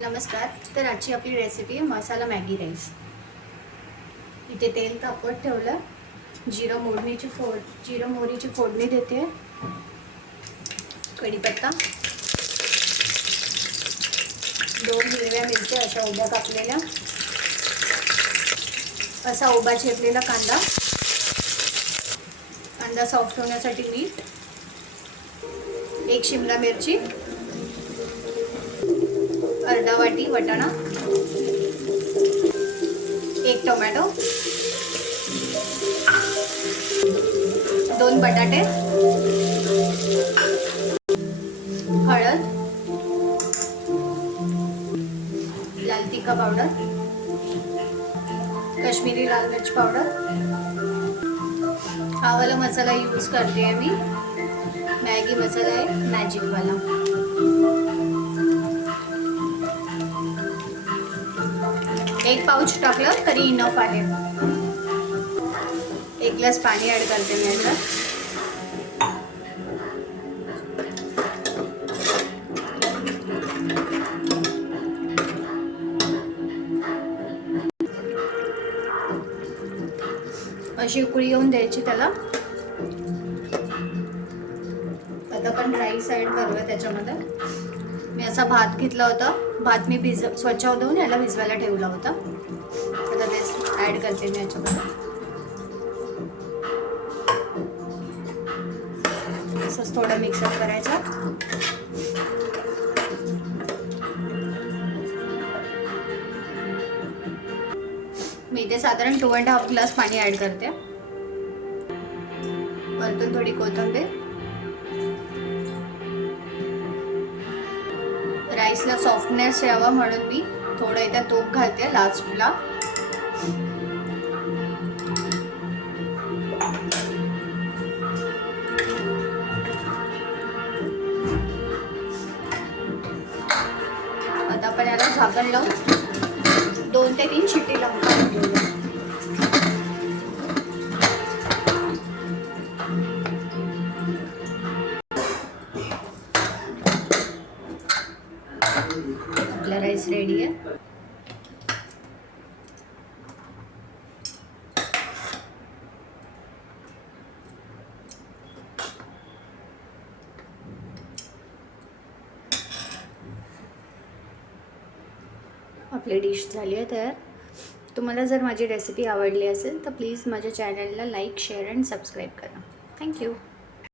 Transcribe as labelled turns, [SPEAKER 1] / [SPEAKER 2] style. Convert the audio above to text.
[SPEAKER 1] नमस्कार तर आजची आपली रेसिपी आहे मसाला मॅगी राईस इथे तेल तापत ठेवलं. जिरं मोडणीची फोड जिरं मोहरीची फोडणी देते. कढीपत्ता. दोन हिरव्या मिरच्या अशा उभ्या कापलेल्या. असा उभा चेपलेला कांदा. कांदा सॉफ्ट होण्यासाठी मीठ. एक शिमला मिरची. अर्धा वाटी वटाणा एक टोमॅटो दोन बटाटे हळद लाल तिखा पावडर काश्मीरी लाल मिर्च पावडर. हा वाला मसाला यूज करते आहे मी. मॅगी मसाला आहे मॅजिकवाला एक पाऊच टाकलं तरी इनफ आहे. एक ग्लास पाणी ॲड करते मी याच्यात अशी उकळी येऊन द्यायची त्याला. आता आपण राईस ॲड करूया त्याच्यामध्ये. मी असा भात घेतला होता. भात मी भिज स्वच्छ होऊन याला भिजवायला ठेवला होता. आता तेच ॲड करते मी याच्यामध्ये. असंच थोडं मिक्सअप करायचं. मी इथे साधारण टू अँड हाफ ग्लास पाणी ॲड करते. वरतून थोडी कोथिंबीर. राईसला सॉफ्टनेस यावा म्हणून मी थोडं इथे तूप घालते लास्टला. आता आपण याला झाकण लावून दोन ते तीन शिटी लावून आपला राईस रेडी आहे. आपली डिश झाली आहे तयार. तुम्हाला जर माझी रेसिपी आवडली असेल तर प्लीज माझ्या चॅनलला लाईक शेअर अँड सबस्क्राईब करा. Thank you